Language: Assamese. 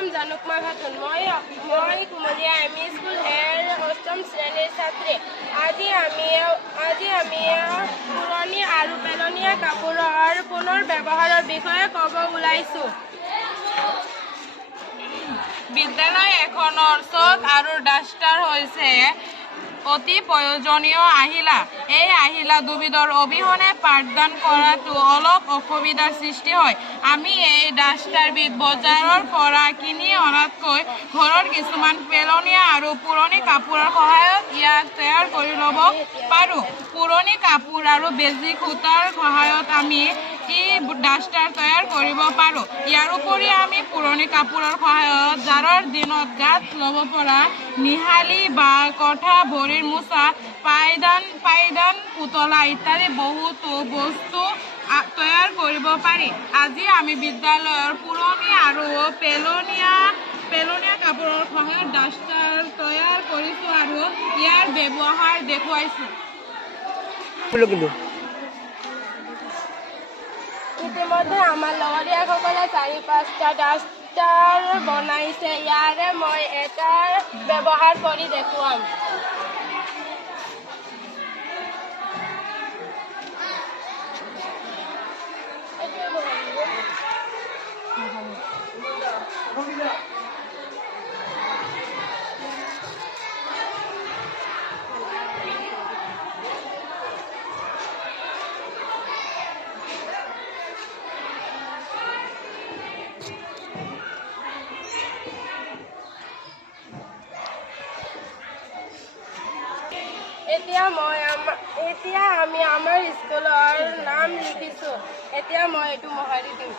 নাম জানুকমা খাতুন। মই কুমলীয়া এম.ই. স্কুল এৰ ৮ম শ্ৰেণীৰ ছাত্ৰী। আজি আমি পুৰণি আৰু পেলনীয়া কাপোৰৰ পুনৰ ব্যৱহাৰৰ বিষয়ে ক'ব ওলাইছোঁ। বিদ্যালয় এখনৰ চক আৰু ডাষ্টাৰ হৈছে অতি প্ৰয়োজনীয় আহিলা। এই আহিলা দুবিধৰ অবিহনে পাঠদান কৰাটো অলপ অসুবিধাৰ সৃষ্টি হয়। আমি এই ডাষ্টাৰবিধ বজাৰৰ পৰা কিনি অনাতকৈ ঘৰৰ কিছুমান পেলনীয়া আৰু পুৰণি কাপোৰৰ সহায়ত ইয়াক তৈয়াৰ কৰি ল'ব পাৰোঁ। পুৰণি কাপোৰ আৰু বেজিক সূতাৰ সহায়ত আমি ডাষ্টাৰ তৈয়াৰ কৰিব পাৰোঁ। ইয়াৰোপৰি আমি পুৰণি কাপোৰৰ সহায়ত জাৰৰ দিনত গাত ল'ব পৰা নিহালি বা কঠা, ভৰিৰ মোচা, পাইদান, পুতলা ইত্যাদি বহুতো বস্তু তৈয়াৰ কৰিব পাৰি। আজি আমি বিদ্যালয়ৰ পুৰণি আৰু পেলনীয়া কাপোৰৰ সহায়ত ডাষ্টাৰ তৈয়াৰ কৰিছোঁ আৰু ইয়াৰ ব্যৱহাৰ দেখুৱাইছোঁ। ইতিমধ্যে আমাৰ লগৰীয়াসকলে ৪-৫টা ডাষ্টাৰ বনাইছে। ইয়াৰে মই এটাৰ ব্যৱহাৰ কৰি দেখুৱাম। এতিয়া আমি আমাৰ স্কুলৰ নাম লিখিছোঁ। এতিয়া মই এইটো মোহাৰি দিম।